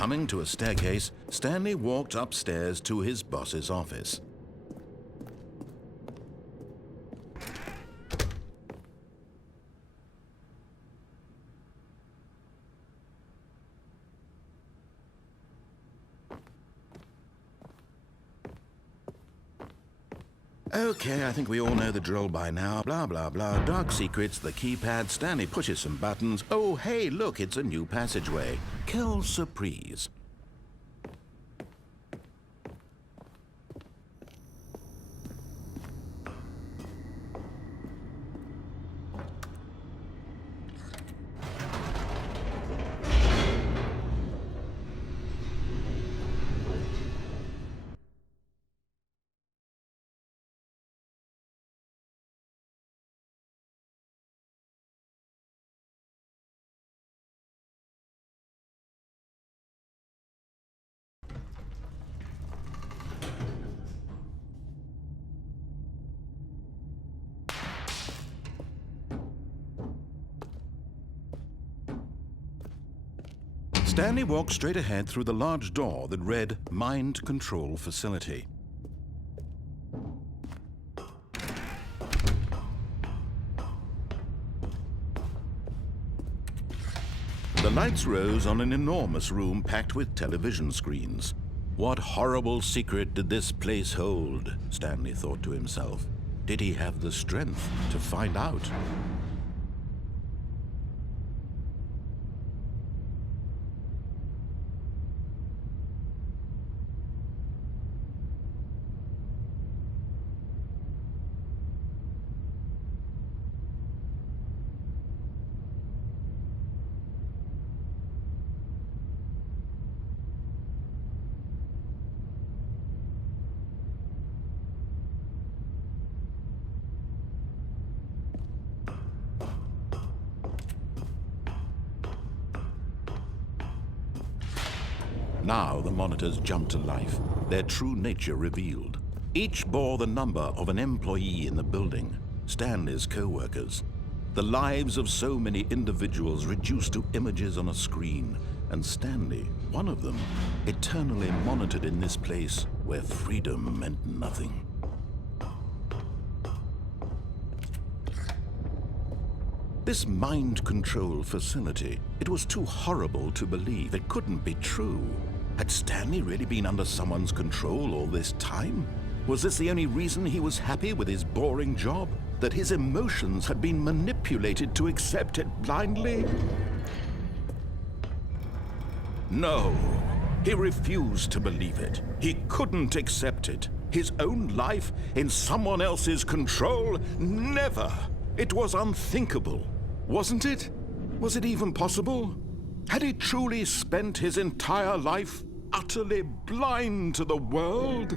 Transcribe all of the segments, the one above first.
Coming to a staircase, Stanley walked upstairs to his boss's office. Okay, I think we all know the drill by now. Blah, blah, blah. Dark secrets, the keypad. Stanley pushes some buttons. Oh, hey, look, it's a new passageway. Quelle surprise. Stanley walked straight ahead through the large door that read Mind Control Facility. The lights rose on an enormous room packed with television screens. What horrible secret did this place hold? Stanley thought to himself. Did he have the strength to find out? Now the monitors jumped to life, their true nature revealed. Each bore the number of an employee in the building, Stanley's co-workers. The lives of so many individuals reduced to images on a screen, and Stanley, one of them, eternally monitored in this place where freedom meant nothing. This mind control facility, it was too horrible to believe. It couldn't be true. Had Stanley really been under someone's control all this time? Was this the only reason he was happy with his boring job? That his emotions had been manipulated to accept it blindly? No, he refused to believe it. He couldn't accept it. His own life in someone else's control? Never! It was unthinkable, wasn't it? Was it even possible? Had he truly spent his entire life utterly blind to the world?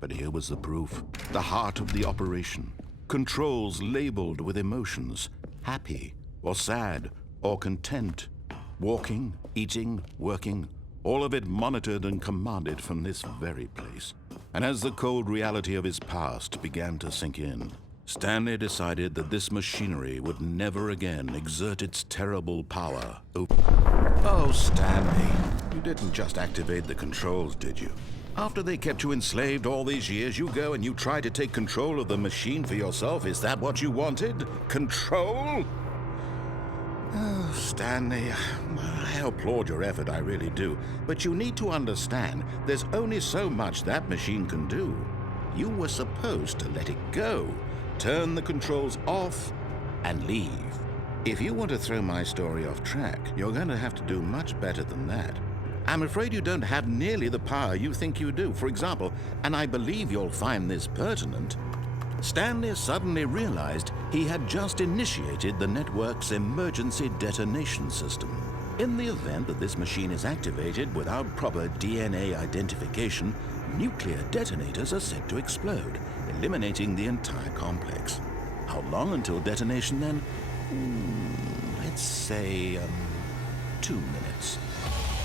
But here was the proof, the heart of the operation. Controls labeled with emotions, happy or sad or content. Walking, eating, working, all of it monitored and commanded from this very place. And as the cold reality of his past began to sink in, Stanley decided that this machinery would never again exert its terrible power. Oh, Stanley, you didn't just activate the controls, did you? After they kept you enslaved all these years, you go and you try to take control of the machine for yourself. Is that what you wanted? Control? Oh, Stanley, I applaud your effort, I really do. But you need to understand, there's only so much that machine can do. You were supposed to let it go, turn the controls off, and leave. If you want to throw my story off track, you're going to have to do much better than that. I'm afraid you don't have nearly the power you think you do. For example, and I believe you'll find this pertinent, Stanley suddenly realized he had just initiated the network's emergency detonation system. In the event that this machine is activated without proper DNA identification, nuclear detonators are set to explode, eliminating the entire complex. How long until detonation then? Let's say, 2 minutes.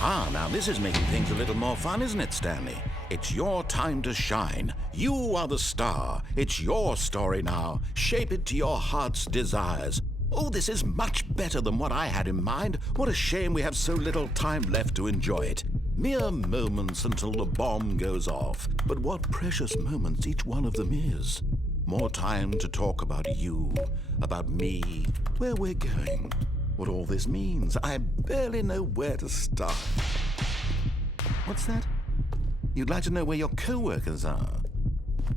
Now this is making things a little more fun, isn't it, Stanley? It's your time to shine. You are the star. It's your story now. Shape it to your heart's desires. Oh, this is much better than what I had in mind. What a shame we have so little time left to enjoy it. Mere moments until the bomb goes off. But what precious moments each one of them is. More time to talk about you, about me, where we're going, what all this means. I barely know where to start. What's that? You'd like to know where your co-workers are?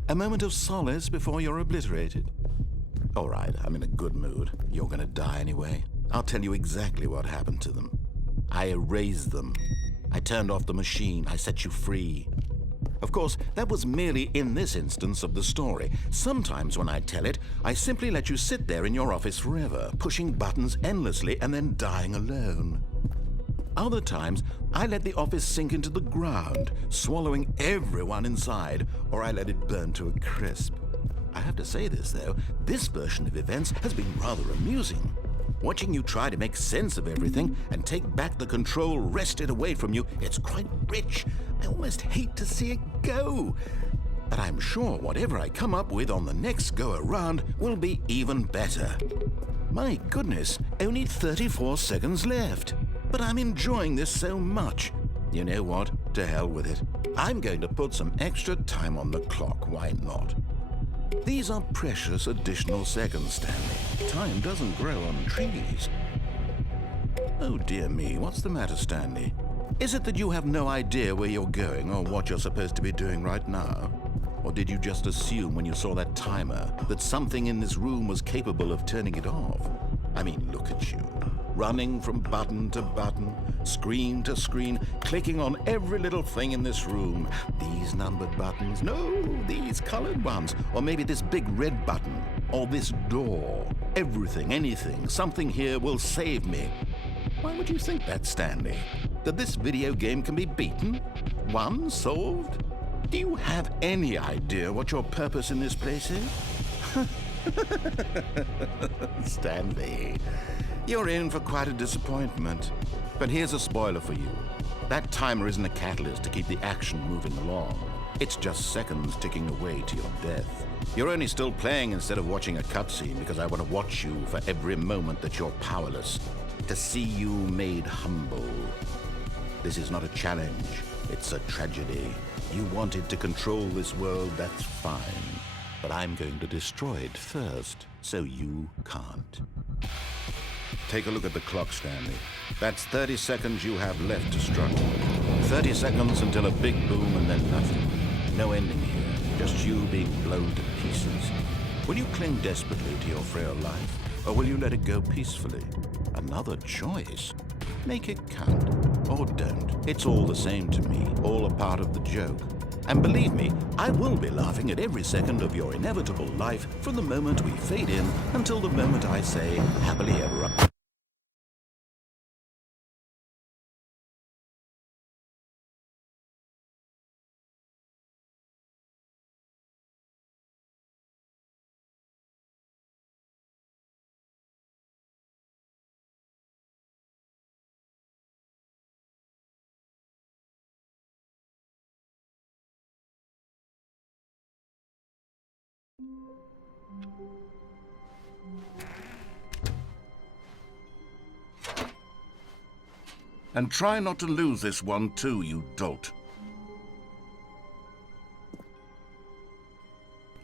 A moment of solace before you're obliterated? All right, I'm in a good mood. You're gonna die anyway. I'll tell you exactly what happened to them. I erased them. I turned off the machine. I set you free. Of course, that was merely in this instance of the story. Sometimes when I tell it, I simply let you sit there in your office forever, pushing buttons endlessly and then dying alone. Other times, I let the office sink into the ground, swallowing everyone inside, or I let it burn to a crisp. I have to say this, though, this version of events has been rather amusing. Watching you try to make sense of everything and take back the control wrested away from you, it's quite rich. I almost hate to see it go. But I'm sure whatever I come up with on the next go-around will be even better. My goodness, only 34 seconds left. But I'm enjoying this so much. You know what? To hell with it. I'm going to put some extra time on the clock, why not? These are precious additional seconds, Stanley. Time doesn't grow on trees. Oh dear me, what's the matter, Stanley? Is it that you have no idea where you're going or what you're supposed to be doing right now? Or did you just assume when you saw that timer that something in this room was capable of turning it off? I mean, look at you. Running from button to button, screen to screen, clicking on every little thing in this room. These numbered buttons, no, these colored ones. Or maybe this big red button, or this door. Everything, anything, something here will save me. Why would you think that, Stanley? That this video game can be beaten? Won? Solved? Do you have any idea what your purpose in this place is? Stanley, you're in for quite a disappointment. But here's a spoiler for you. That timer isn't a catalyst to keep the action moving along. It's just seconds ticking away to your death. You're only still playing instead of watching a cutscene because I want to watch you for every moment that you're powerless. To see you made humble. This is not a challenge. It's a tragedy. You wanted to control this world, that's fine. But I'm going to destroy it first, so you can't. Take a look at the clock, Stanley. That's 30 seconds you have left to struggle. 30 seconds until a big boom and then nothing. No ending here, just you being blown to pieces. Will you cling desperately to your frail life, or will you let it go peacefully? Another choice. Make it count, or don't. It's all the same to me, all a part of the joke. And believe me, I will be laughing at every second of your inevitable life from the moment we fade in until the moment I say, happily ever after. And try not to lose this one too, you dolt.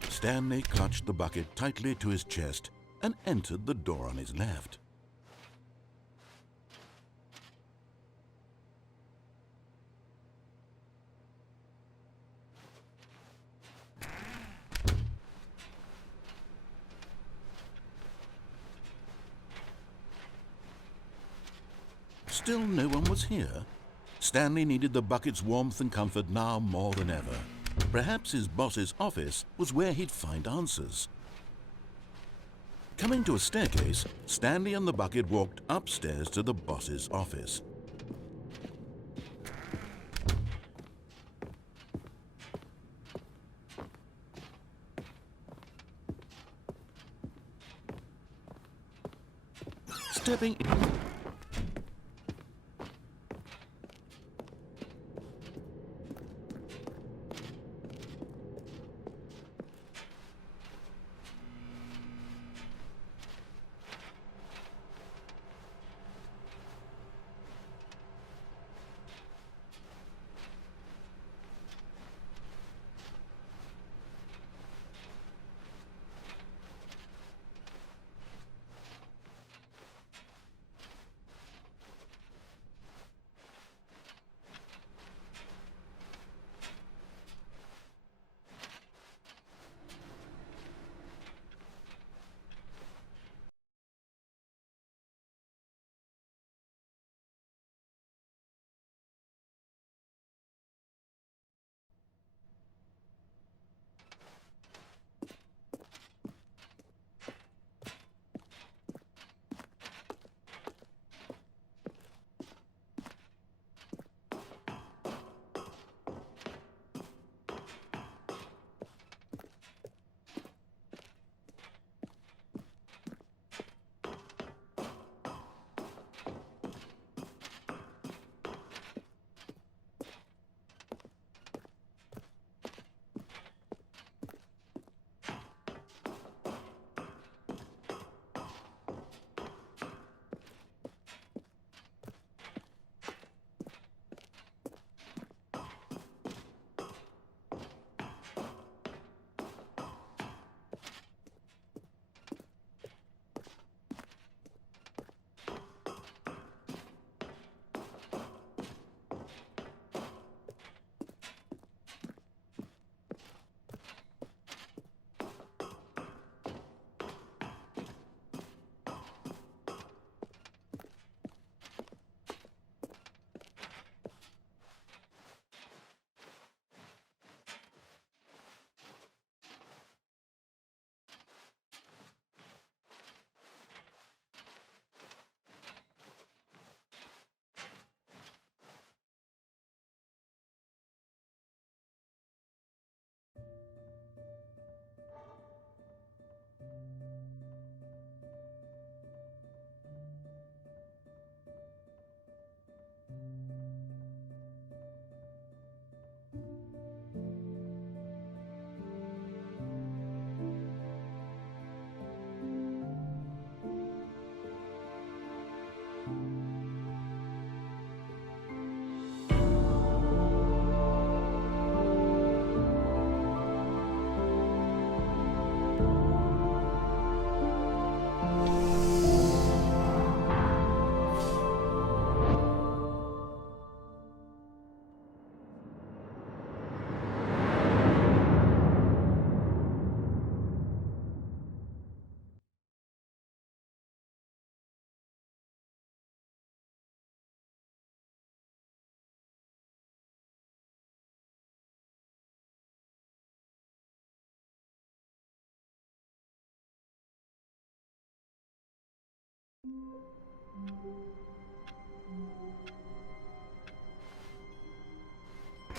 Stanley clutched the bucket tightly to his chest and entered the door on his left. Still no one was here. Stanley needed the bucket's warmth and comfort now more than ever. Perhaps his boss's office was where he'd find answers. Coming to a staircase, Stanley and the bucket walked upstairs to the boss's office. stepping...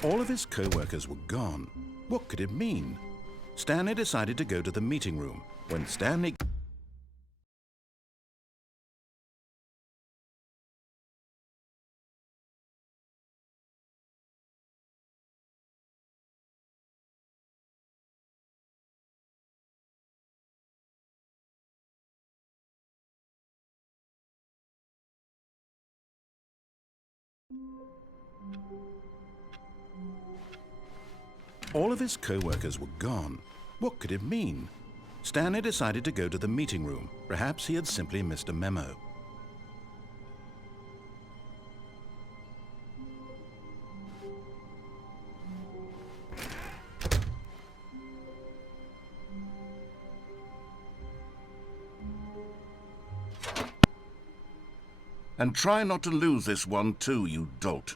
All of his co-workers were gone. What could it mean? Stanley decided to go to the meeting room. When Stanley... All of his co-workers were gone. What could it mean? Stanley decided to go to the meeting room. Perhaps he had simply missed a memo. And try not to lose this one too, you dolt.